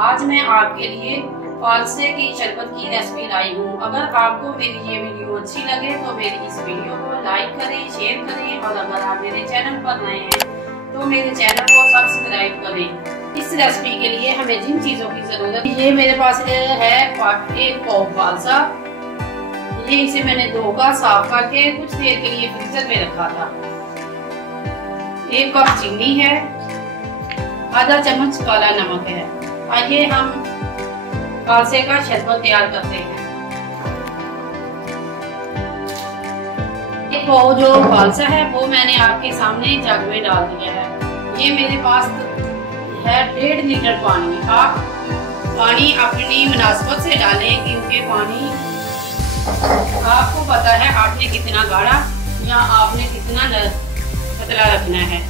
आज मैं आपके लिए फालसे की शरबत की रेसिपी लाई हूँ। अगर आपको मेरी ये वीडियो अच्छी लगे तो मेरी इस वीडियो को लाइक करें, शेयर करें और अगर आप मेरे चैनल पर नए हैं तो मेरे चैनल को सब्सक्राइब करें। इस रेसिपी के लिए हमें जिन चीजों की जरूरत है, ये मेरे पास है एक पाव फालसा। ये इसे मैंने धोकर साफ करके कुछ देर के लिए फ्रीजर में रखा था। 1 कप चीनी है, आधा चम्मच काला नमक है। आइए हम फालसे का शरबत तैयार करते हैं। एक वो जो फालसा है वो मैंने आपके सामने जग में डाल दिया है। ये मेरे पास है 1.5 लीटर पानी। आप पानी अपनी मुनासिबत से डालें क्योंकि पानी आपको पता है आपने कितना गाढ़ा या आपने कितना पतला रखना है।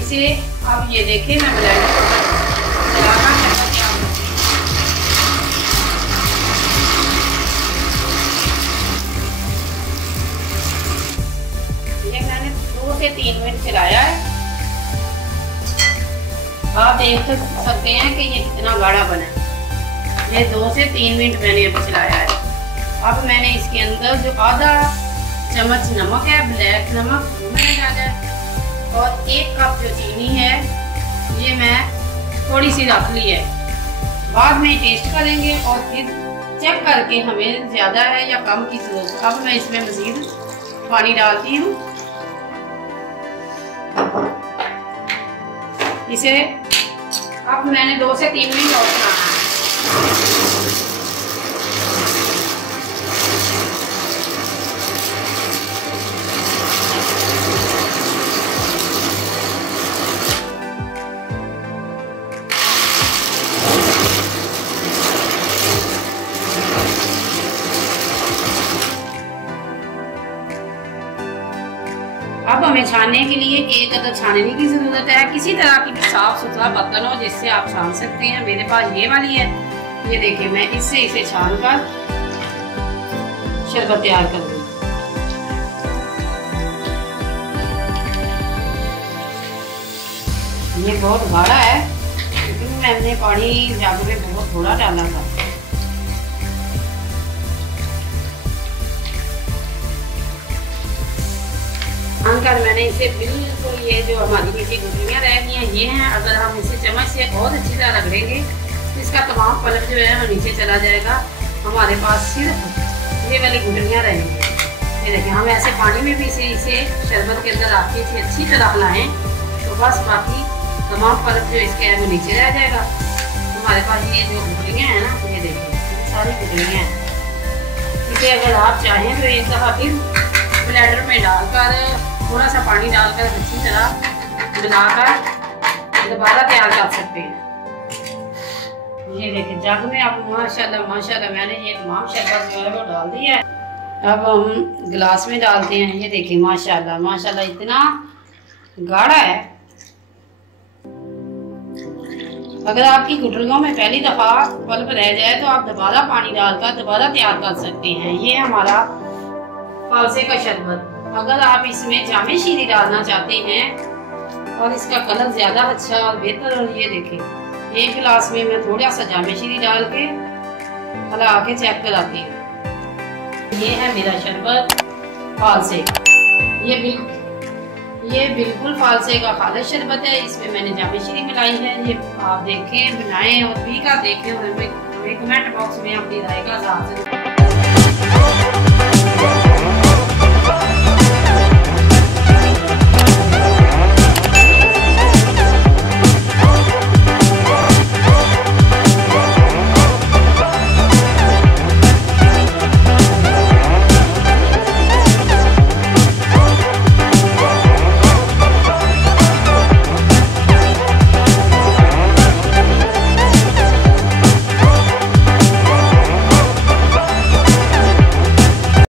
इसे अब ये देखें, मैं ब्लेंडर चलाना ये मैंने 2 से 3 मिनट चलाया है। आप देख सकते हैं कि ये कितना गाढ़ा बना है। ये 2 से 3 मिनट मैंने अभी चलाया है। अब मैंने इसके अंदर जो आधा चम्मच नमक है, ब्लैक नमक, वो मैंने डाला है और 1 कप जो चीनी है ये मैं थोड़ी सी रख ली है। बाद में टेस्ट करेंगे और फिर चेक करके हमें ज़्यादा है या कम की जरूरत। अब मैं इसमें मज़ीद पानी डालती हूँ। इसे अब मैंने 2 से 3 मिनट और बनाना है। अब हमें छानने के लिए एक अदद छानने की जरूरत है। किसी तरह की साफ सुथरा बर्तन हो जिससे आप छान सकते हैं। मेरे पास ये वाली है। ये देखिए, मैं इससे इसे छान कर शरबत तैयार करूंगी। ये बहुत गाढ़ा है क्योंकि मैंने पानी जग में बहुत थोड़ा डाला था। छानकर मैंने इसे बिल्कुल, ये जो हमारी नीचे गुठलियाँ रह गई हैं ये हैं। अगर हम इसे चम्मच से और अच्छी तरह रगड़ेंगे तो इसका तमाम पल्प जो है वो नीचे चला जाएगा। हमारे पास सिर्फ ये वाली गुठलियाँ रहेंगी। ये देखिए, हम ऐसे पानी में भी इसे शरबत के अंदर आके इसे अच्छी तरह हिलाएं तो बस बाकी तमाम पल्प जो इसके है वो नीचे रह जाएगा। हमारे पास ये जो गुठलियाँ हैं ना, ये देखिए सारी गुठलियाँ हैं। इसे अगर आप चाहें तो एक दफ़ा फिर ब्लेंडर में डालकर थोड़ा सा पानी डालकर अच्छी तरह मिलाकर दोबारा तैयार कर सकते हैं। ये देखिए, जग में अब माशाल्लाह माशाल्लाह मैंने ये तमाम शरबत जो है वो डाल दिया है। अब हम गिलास में डालते हैं। ये देखिए, माशाल्लाह माशाल्लाह इतना गाढ़ा है। अगर आपकी गुठलियों में पहली दफ़ा पल्प रह जाए तो आप दोबारा पानी डालकर दोबारा तैयार कर सकते हैं। ये हमारा फालसे का शरबत। अगर आप इसमें जामे शीरी डालना चाहते हैं और इसका कलर ज्यादा अच्छा और बेहतर, और ये देखें 1 गिलास में मैं थोड़ा सा जामे शीरी डाल के हला के चेक कराती हूँ। ये है मेरा शरबत फालसे का। ये बिल्कुल फालसे का खालिस शरबत है। इसमें मैंने जामे शीरी मिलाई है। ये आप देखें, बनाएं और पी कर देखें और हमें कमेंट बॉक्स में अपनी राय का इज़हार जरूर करें।